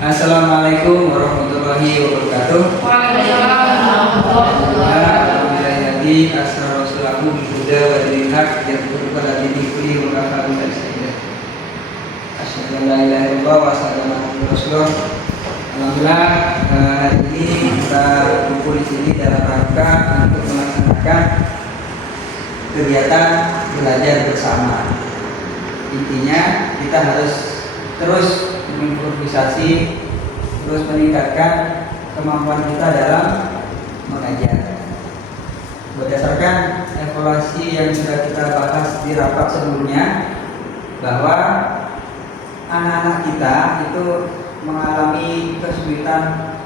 Assalamualaikum warahmatullahi wabarakatuh. Alhamdulillahilladzi asra rasulahu bil huda wa dinil haq yadhkuru pada dini kulli wa kafaru dan sayyidah. Asyhadu an la ilaha illallah wa asyhadu anna muhammadar rasulullah. Alhamdulillah, hari ini kita kumpul di sini dalam rangka untuk melaksanakan kegiatan belajar bersama. Intinya kita harus terus mengimprovisasi, terus meningkatkan kemampuan kita dalam mengajar. Berdasarkan evaluasi yang sudah kita bahas di rapat sebelumnya, bahwa anak-anak kita itu mengalami kesulitan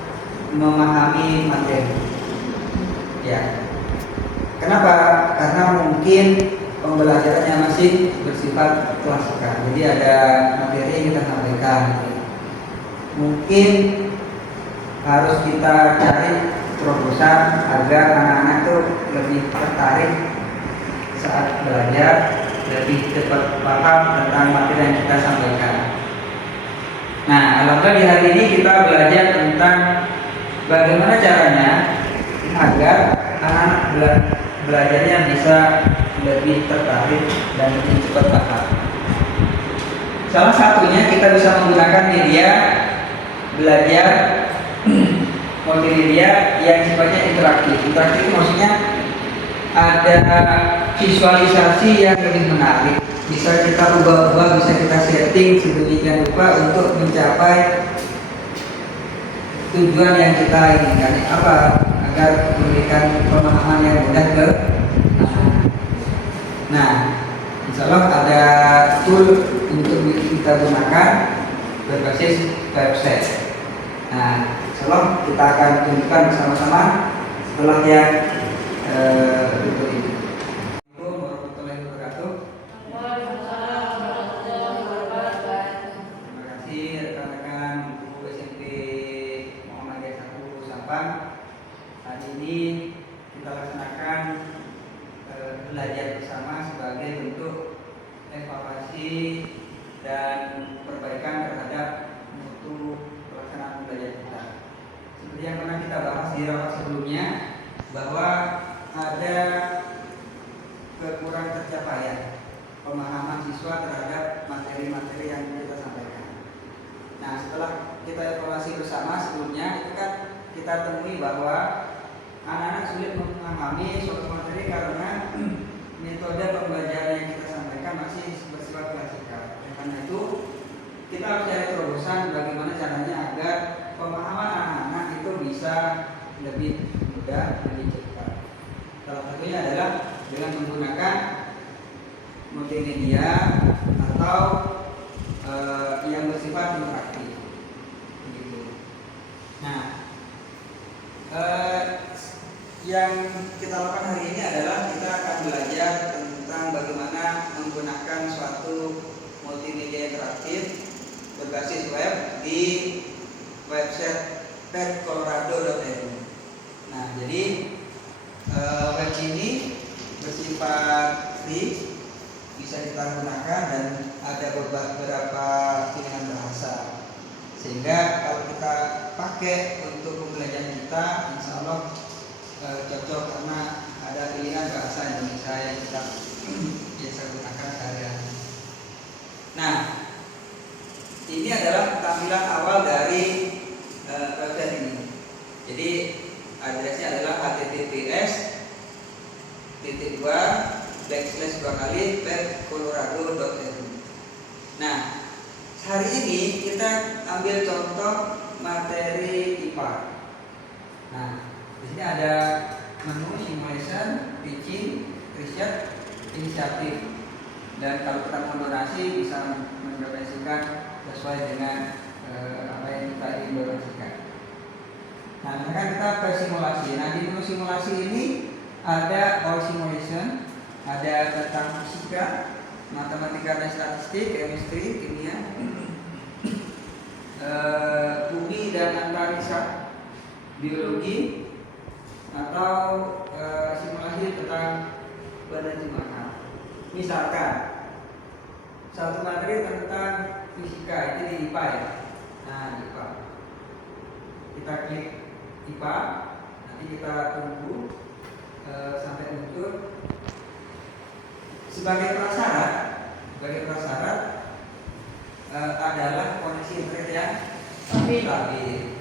memahami materi. Ya, kenapa? Karena mungkin pembelajarannya masih bersifat klasikal. Jadi ada materi yang kita sampaikan. Mungkin harus kita cari terobosan agar anak-anak itu lebih tertarik saat belajar, lebih cepat paham tentang materi yang kita sampaikan. Nah, alhamdulillah di hari ini kita belajar tentang bagaimana caranya agar anak-anak belajarnya bisa lebih tertarik dan lebih cepat paham. Salah satunya kita bisa menggunakan media belajar multimedia yang sifatnya interaktif. Interaktif itu maksudnya ada visualisasi yang lebih menarik. Bisa kita ubah-ubah, bisa kita setting sedemikian rupa untuk mencapai tujuan yang kita inginkan. Apa? Agar memberikan pemahaman yang mudah ke anak. Nah, insya Allah ada tool untuk kita gunakan berbasis website. Nah, insya Allah kita akan tunjukkan bersama-sama setelah yang berikut ini. Assalamualaikum warahmatullahi wabarakatuh. Terima kasih rekan-rekan guru SMP Muhammadiyah 1 Sampang. Hari ini kita laksanakan belajar bersama sebagai bentuk evaluasi dan perbaikan terhadap mutu pelaksanaan belajar kita. Seperti yang pernah kita bahas di rapat sebelumnya, bahwa ada kekurangan tercapaian pemahaman siswa terhadap materi-materi yang kita sampaikan. Nah, setelah kita evaluasi bersama sebelumnya, itu kan kita temui bahwa anak-anak sulit memahami suatu materi karena metode pembelajaran yang kita sampaikan masih bersifat klasikal. Karena itu kita harus cari terobosan bagaimana caranya agar pemahaman anak-anak itu bisa lebih mudah, lebih cepat. Salah satunya adalah dengan menggunakan multimedia atau yang bersifat interaktif. Begitu. Nah, yang kita lakukan hari ini adalah kita akan belajar tentang bagaimana menggunakan suatu multimedia interaktif berbasis web di website petcolorado.edu. Nah, jadi web ini bersifat free, bisa kita gunakan dan ada beberapa pilihan bahasa. Sehingga kalau kita pakai untuk pembelajaran kita, insya Allah cocok karena ada pilihan bahasa Indonesia yang kita biasa gunakan sehari-hari. Nah, ini adalah tampilan awal dari website ini. Jadi addressnya adalah https://petcolorado.edu. Nah, hari ini kita ambil contoh materi IPA. Nah, di sini ada menu simulation, teaching, research, inisiatif. Dan kalau kita mau donasi bisa mendonasikan sesuai dengan apa yang kita ingin donasikan. Nah, misalkan kita ke simulasi. Nah, di menu simulasi ini ada all simulation, ada tentang fisika, matematika dan statistik, chemistry, kimia, bumi dan antariksa, biologi, atau simulasi tentang penerjemahan. Misalkan satu materi tentang fisika, itu di IPA ya. Nah, IPA. kita klik IPA, nanti kita tunggu sampai muncul. Sebagai prasyarat adalah koneksi internet yang stabil.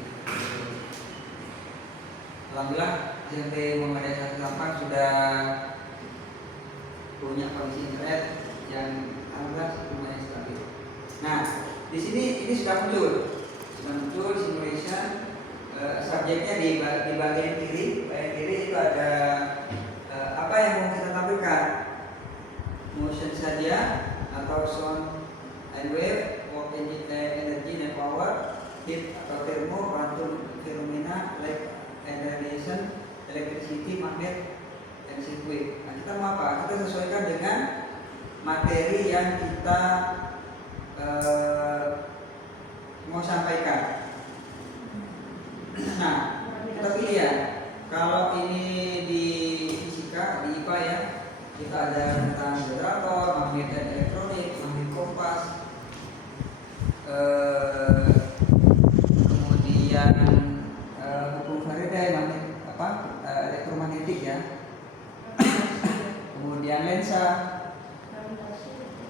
Alhamdulillah SMP Muhammadiyah 18 sudah punya koneksi internet yang alhamdulillah lumayan stabil. Nah, di sini ini sudah muncul simulation. Subjeknya di bagian kiri itu ada apa yang mau kita tampilkan, motion saja atau sound and wave, work energy and power, heat atau thermo, quantum phenomena, light and radiation, electricity, magnet, and circuit. Nah, kita mau apa? Kita sesuaikan dengan materi yang kita mau sampaikan. Nah, kita pilih ya. Kalau ini di fisika, di IPA ya, kita ada tentang generator, magnet dan elektronik, magnet kompas, kemudian hukum Faraday, magnet elektromagnetik ya, kemudian lensa,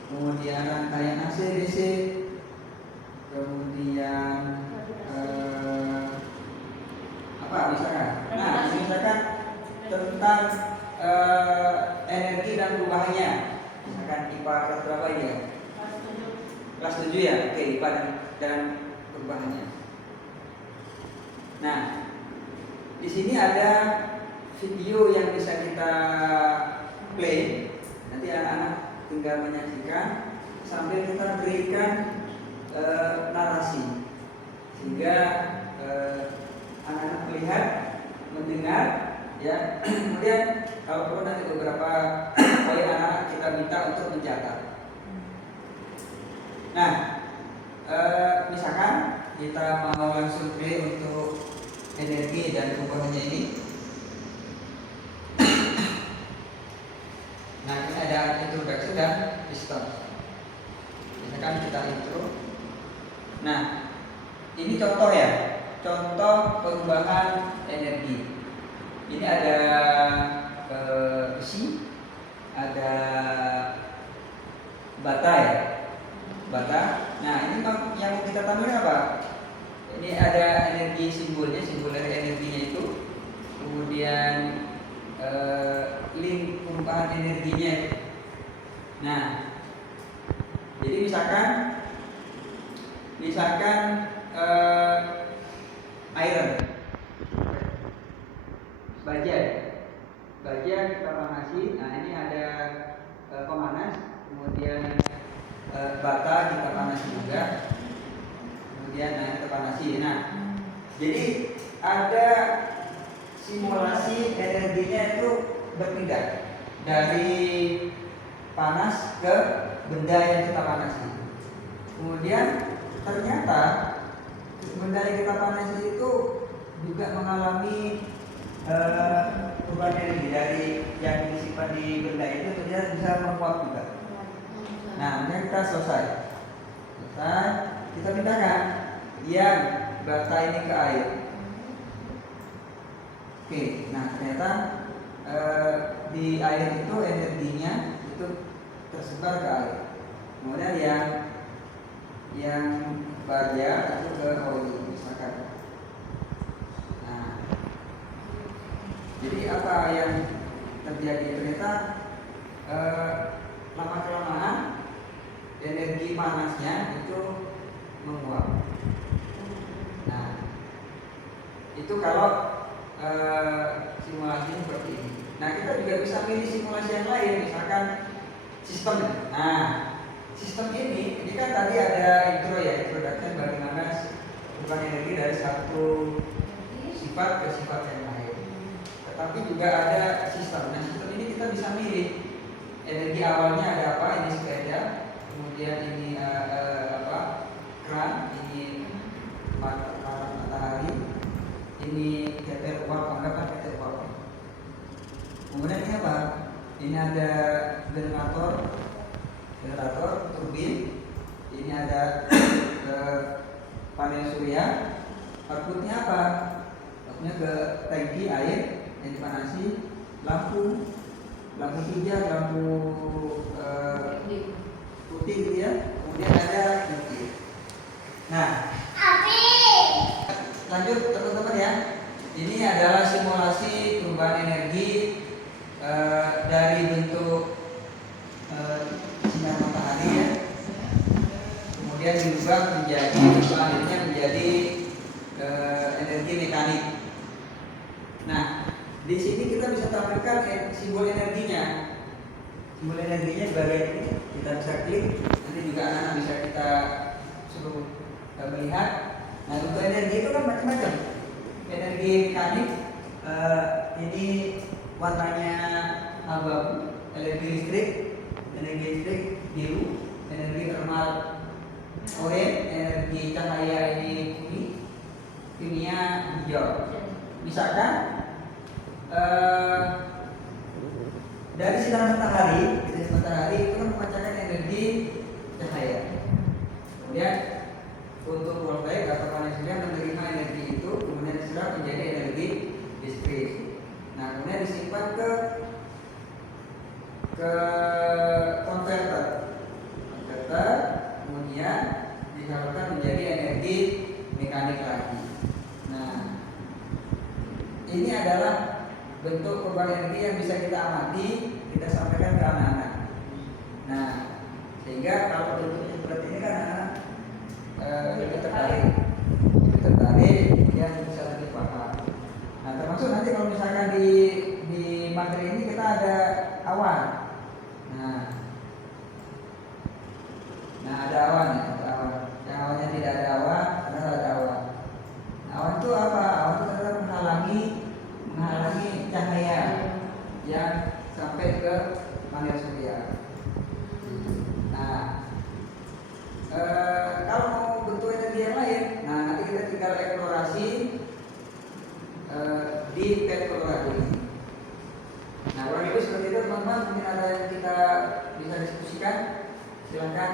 kemudian rangkaian AC DC, kemudian misalkan tentang energi dan perubahannya. Misalkan IPA kelas berapa ini ya? Kelas 7 ya? Oke, IPA dan perubahannya. Nah, di sini ada video yang bisa kita play. Nanti anak-anak tinggal menyaksikan sambil kita berikan narasi, sehingga anak-anak melihat, mendengar ya. Kemudian kalau perlu nanti beberapa poin anak kita minta untuk mencatat. Nah, misalkan kita mau langsung play untuk energi dan perubahannya ini. Nah, ini ada introduction dan restart. Misalkan kita intro. Nah, ini contoh ya. Contoh perubahan energi. Ini ada besi, ada bata ya, bata. Nah, ini yang kita tampilkan apa? Ini ada energi simbolnya, simbol dari energinya itu. Kemudian link perubahan energinya. Nah, jadi misalkan iron, baja kita panasi. Nah, ini ada pemanas, kemudian bata kita panasi juga, kemudian kita panasi. Nah, jadi ada simulasi energinya itu berpindah dari panas ke benda yang kita panasi. Kemudian ternyata benda yang kita panasi itu juga mengalami perubahan energi dari yang disimpan di benda itu, kemudian bisa menguap juga. Nah, ini kita selesai, kita pindahkan yang bata ini ke air. Oke, nah ternyata di air itu energinya itu tersebar ke air. Kemudian yang baja itu ke oli misalkan. Nah, jadi apa yang terjadi? Ternyata lama-kelamaan energi panasnya itu menguap. Nah, itu kalau simulasi seperti ini. Nah, kita juga bisa pilih simulasi yang lain, misalkan sistem. Nah, sistem ini kan tadi ada intro ya, introduction bagaimana perubahan energi dari satu sifat ke sifat yang lain. Tetapi juga ada sistem. Nah, sistem ini kita bisa milih energi awalnya ada apa? Ini sepeda, kemudian ini keran, ini matahari, ini ketel uap, anggapan ketel uap. Kemudian ini apa? Ini ada generator, turbin. Ini ada panel surya outputnya apa? Outputnya ke tangki air yang dipanasi, lampu hijau, lampu putih gitu ya. Kemudian ada kincir. Nah, lanjut teman-teman ya. Ini adalah simulasi perubahan energi dari bentuk sinar matahari ya. Kemudian dirubah menjadi selanjutnya menjadi energi mekanik. Nah, di sini kita bisa tampilkan simbol energinya. Simbol energinya di bagian ini kita bisa klik. Nanti juga anak-anak bisa kita suruh melihat. Nah, untuk energi itu kan macam-macam. Energi mekanik ini warnanya abu-abu. Energi listrik biru. Energi thermal oranye. Energi cahaya ini kuning. Kimia hijau. Misalkan dari sinar matahari itu kan memancarkan energi cahaya. Kemudian untuk voltaik atau panel surya menerima energi itu, kemudian diserap menjadi energi listrik. Nah, kemudian disimpan ke konverter, kemudian disalurkan menjadi energi mekanik lagi. Nah, ini adalah bentuk perubahan energi yang bisa kita amati, kita sampaikan ke anak-anak. Nah, sehingga kalau bentuknya seperti ini kan anak-anak lebih tertarik, yang bisa lebih paham. Nah, termasuk nanti kalau misalkan di materi ini kita ada awan. Nah, ada awan ya, ada awan. Yang awannya tidak ada awan, ada awan. Nah, awan itu apa? Awan itu adalah menghalangi cahaya yang sampai ke panel surya. Nah, kalau mau bentuk energi yang lain, nah nanti kita tinggal eksplorasi di pet Colorado ini. Nah, kurang lebih seperti itu teman-teman. Mungkin ada yang kita bisa diskusikan, silakan.